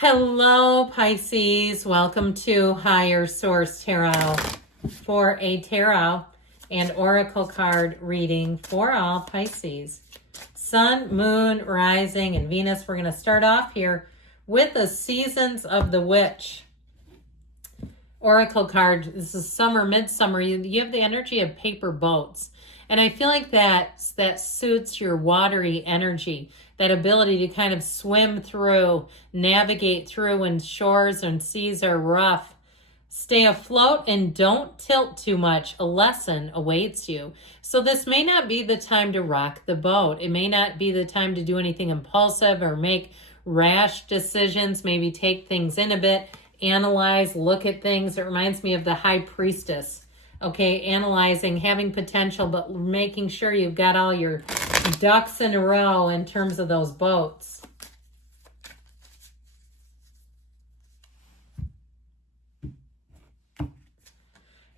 Hello, Pisces. Welcome to Higher Source Tarot for a tarot and oracle card reading for all Pisces. Sun, Moon, Rising, and Venus. We're going to start off here with the Seasons of the Witch oracle card. This is summer, midsummer. You have the energy of paper boats. And I feel like that suits your watery energy, that ability to kind of swim through, navigate through when shores and seas are rough. Stay afloat and don't tilt too much. A lesson awaits you. So this may not be the time to rock the boat. It may not be the time to do anything impulsive or make rash decisions, maybe take things in a bit, analyze, look at things. It reminds me of the High Priestess. Okay, analyzing, having potential, but making sure you've got all your ducks in a row in terms of those boats.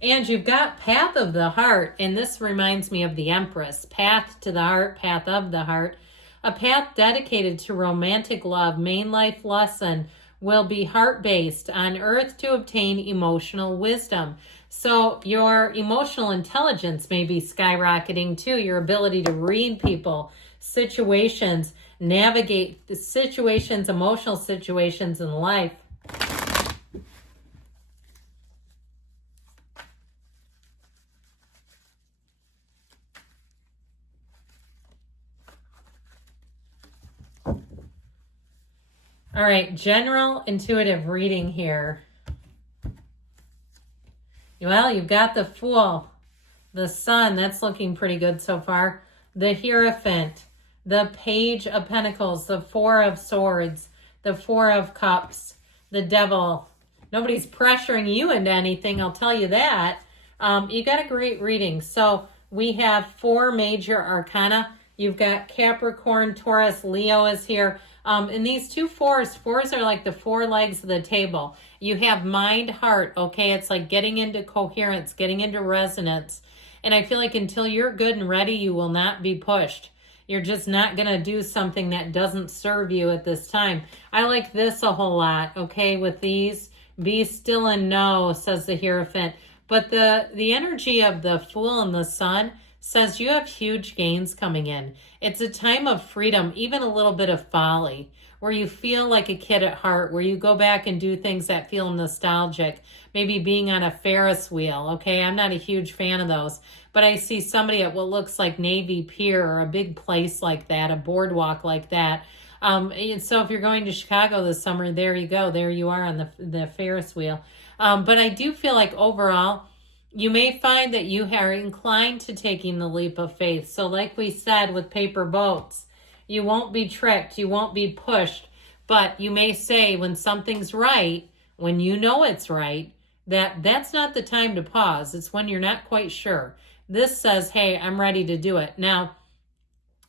And you've got Path of the Heart, and this reminds me of the Empress. Path to the heart, path of the heart. A path dedicated to romantic love. Main life lesson will be heart-based, on earth to obtain emotional wisdom. So your emotional intelligence may be skyrocketing too. Your ability to read people, situations, navigate the situations, emotional situations in life. All right, general intuitive reading here. Well, you've got the Fool, the Sun, that's looking pretty good so far. The Hierophant, the Page of Pentacles, the Four of Swords, the Four of Cups, the Devil. Nobody's pressuring you into anything, I'll tell you that. You got a great reading. So we have four major arcana. You've got Capricorn, Taurus, Leo is here. And these two fours are like the four legs of the table. You have mind, heart, okay? It's like getting into coherence, getting into resonance. And I feel like until you're good and ready, you will not be pushed. You're just not going to do something that doesn't serve you at this time. I like this a whole lot, okay? With these, be still and know, says the Hierophant. But the energy of the Fool and the Sun says you have huge gains coming in. It's a time of freedom, even a little bit of folly, where you feel like a kid at heart, where you go back and do things that feel nostalgic, maybe being on a Ferris wheel, okay? I'm not a huge fan of those, but I see somebody at what looks like Navy Pier or a big place like that, a boardwalk like that. And so if you're going to Chicago this summer, there you go. There you are on the Ferris wheel. But I do feel like overall, you may find that you are inclined to taking the leap of faith. So like we said with paper boats, you won't be tricked, you won't be pushed, but you may say when something's right, when you know it's right, that's not the time to pause. It's when you're not quite sure. This says, hey, I'm ready to do it. Now,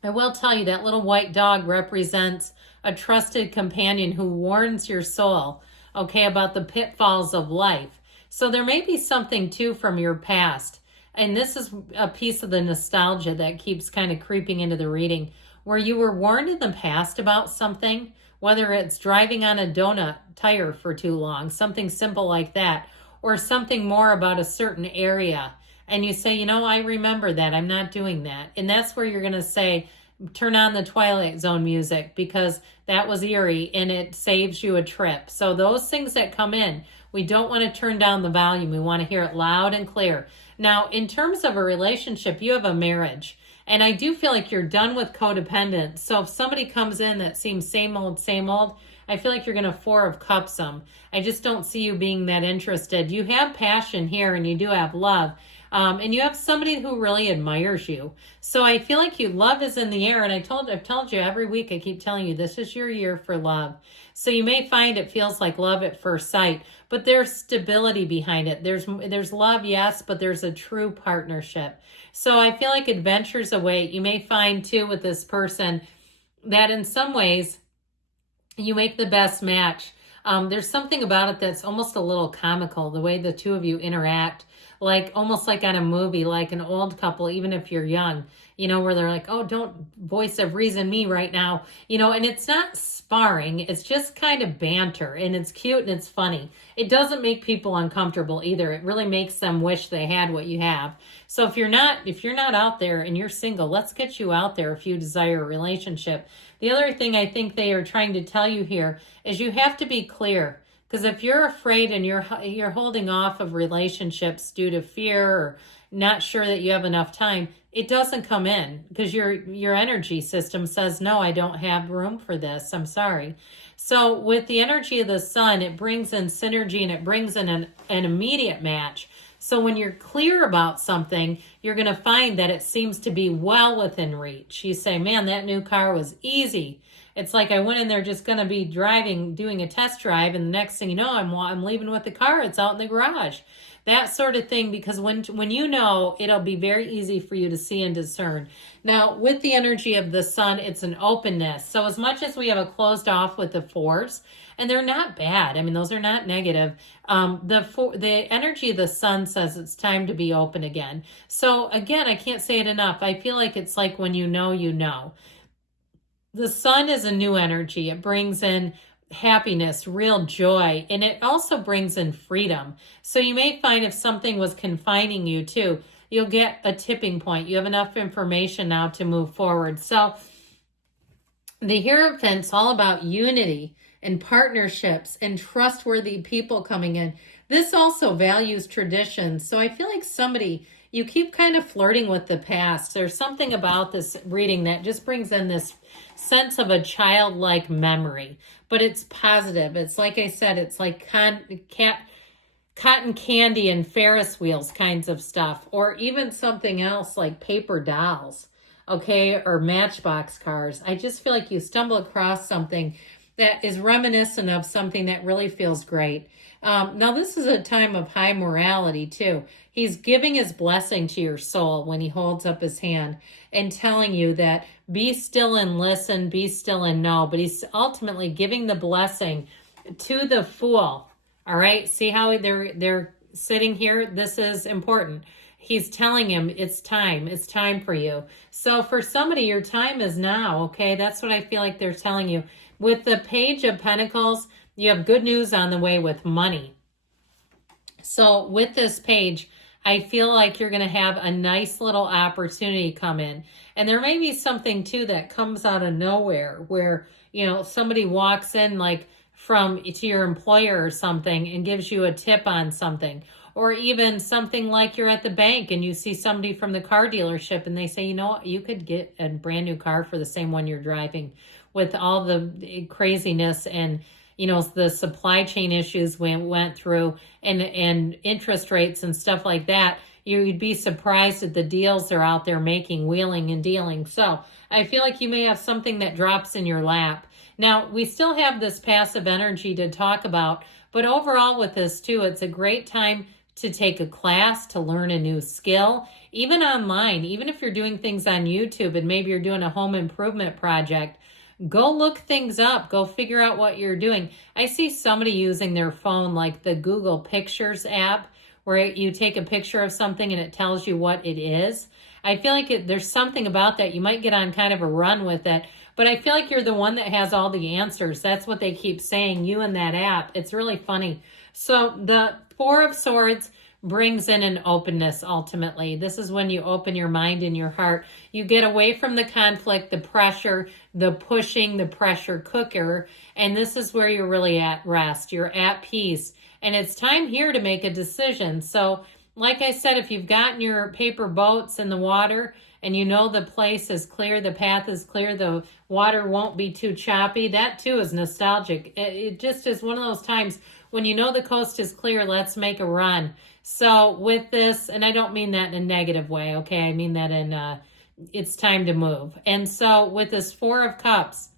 I will tell you that little white dog represents a trusted companion who warns your soul, okay, about the pitfalls of life. So there may be something too from your past. And this is a piece of the nostalgia that keeps kind of creeping into the reading, where you were warned in the past about something, whether it's driving on a donut tire for too long, something simple like that, or something more about a certain area. And you say, you know, I remember that. I'm not doing that. And that's where you're going to say, turn on the Twilight Zone music, because that was eerie and it saves you a trip. So those things that come in, we don't want to turn down the volume. We want to hear it loud and clear. Now, in terms of a relationship, you have a marriage. And I do feel like you're done with codependence. So if somebody comes in that seems same old, I feel like you're going to Four of Cups them. I just don't see you being that interested. You have passion here and you do have love. And you have somebody who really admires you. So I feel like love is in the air. And I've told you every week, I keep telling you, this is your year for love. So you may find it feels like love at first sight, but there's stability behind it. There's love, yes, but there's a true partnership. So I feel like adventures await. You may find too with this person that in some ways you make the best match. There's something about it that's almost a little comical, the way the two of you interact. Like almost like on a movie, like an old couple, even if you're young. where they're like, oh, don't voice of reason me right now, and it's not sparring. It's just kind of banter, and it's cute and it's funny. It doesn't make people uncomfortable either. It really makes them wish they had what you have. So if you're not out there and you're single, let's get you out there if you desire a relationship. The other thing I think they are trying to tell you here is you have to be clear. Because if you're afraid and you're holding off of relationships due to fear or not sure that you have enough time, it doesn't come in because your energy system says, no, I don't have room for this. I'm sorry. So with the energy of the sun, it brings in synergy and it brings in an immediate match. So when you're clear about something, you're going to find that it seems to be well within reach. You say, man, that new car was easy. It's like I went in there just going to be doing a test drive, and the next thing you know, I'm leaving with the car. It's out in the garage. That sort of thing, because when you know, it'll be very easy for you to see and discern. Now, with the energy of the sun, it's an openness. So as much as we have a closed off with the fours, and they're not bad. I mean, those are not negative. The energy of the sun says it's time to be open again. So again, I can't say it enough. I feel like it's like when you know, you know. The sun is a new energy. It brings in happiness, real joy, and it also brings in freedom. So you may find if something was confining you too, you'll get a tipping point. You have enough information now to move forward. So the Hierophant's all about unity and partnerships and trustworthy people coming in. This also values traditions. So I feel like you keep kind of flirting with the past. There's something about this reading that just brings in this sense of a childlike memory, but it's positive. It's like I said, it's like cotton candy and Ferris wheels kinds of stuff, or even something else like paper dolls, okay, or Matchbox cars. I just feel like you stumble across something that is reminiscent of something that really feels great. Now, this is a time of high morality, too. He's giving his blessing to your soul when he holds up his hand and telling you that be still and listen, be still and know. But he's ultimately giving the blessing to the Fool. All right? See how they're sitting here? This is important. He's telling him it's time. It's time for you. So for somebody, your time is now, okay? That's what I feel like they're telling you. With the Page of Pentacles, you have good news on the way with money. So with this page, I feel like you're going to have a nice little opportunity come in. And there may be something too that comes out of nowhere where, somebody walks in like to your employer or something and gives you a tip on something. Or even something like you're at the bank and you see somebody from the car dealership and they say, you could get a brand new car for the same one you're driving. With all the craziness and the supply chain issues we went through and interest rates and stuff like that, you'd be surprised at the deals they're out there making, wheeling and dealing. So I feel like you may have something that drops in your lap. Now, we still have this passive energy to talk about, but overall with this too, it's a great time to take a class, to learn a new skill, even online, even if you're doing things on YouTube and maybe you're doing a home improvement project. Go look things up. Go figure out what you're doing. I see somebody using their phone like the Google Pictures app where you take a picture of something and it tells you what it is. I feel like there's something about that. You might get on kind of a run with it, but I feel like you're the one that has all the answers. That's what they keep saying, you and that app. It's really funny. So the Four of Swords brings in an openness ultimately. This is when you open your mind and your heart. You get away from the conflict, the pressure, the pushing, the pressure cooker, and this is where you're really at rest. You're at peace, and it's time here to make a decision. So, like I said, if you've gotten your paper boats in the water and the place is clear, the path is clear, the water won't be too choppy, that too is nostalgic. It just is one of those times when the coast is clear, let's make a run. So with this, and I don't mean that in a negative way, okay? I mean that in it's time to move. And so with this Four of Cups,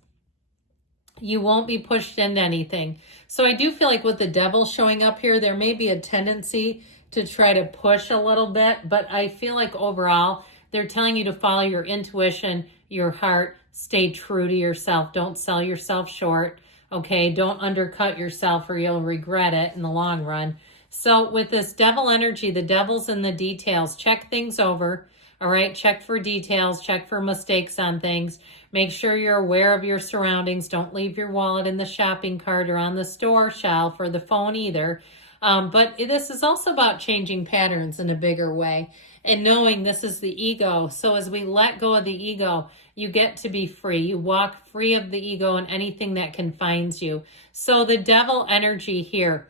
you won't be pushed into anything. So I do feel like with the Devil showing up here, there may be a tendency to try to push a little bit, but I feel like overall, they're telling you to follow your intuition, your heart, stay true to yourself. Don't sell yourself short, okay? Don't undercut yourself or you'll regret it in the long run. So with this Devil energy, the Devil's in the details. Check things over. All right, check for details, check for mistakes on things. Make sure you're aware of your surroundings. Don't leave your wallet in the shopping cart or on the store shelf or the phone either. But this is also about changing patterns in a bigger way and knowing this is the ego. So as we let go of the ego, you get to be free. You walk free of the ego and anything that confines you. So the devil energy here,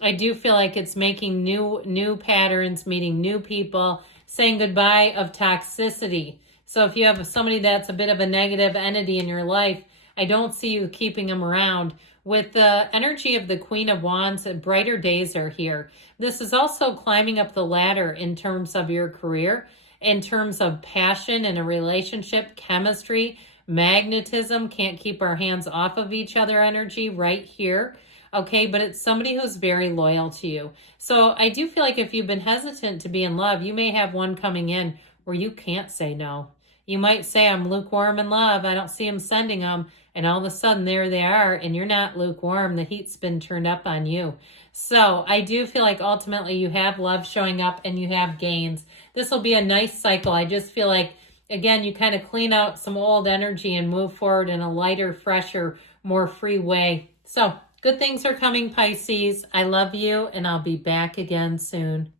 I do feel like it's making new patterns, meeting new people, saying goodbye of toxicity. So if you have somebody that's a bit of a negative entity in your life, I don't see you keeping them around. With the energy of the Queen of Wands, brighter days are here. This is also climbing up the ladder in terms of your career, in terms of passion in a relationship, chemistry, magnetism, can't keep our hands off of each other energy right here. Okay, but it's somebody who's very loyal to you. So I do feel like if you've been hesitant to be in love, you may have one coming in where you can't say no. You might say, I'm lukewarm in love. I don't see him sending them. And all of a sudden, there they are. And you're not lukewarm. The heat's been turned up on you. So I do feel like ultimately you have love showing up and you have gains. This will be a nice cycle. I just feel like, again, you kind of clean out some old energy and move forward in a lighter, fresher, more free way. So good things are coming, Pisces. I love you, and I'll be back again soon.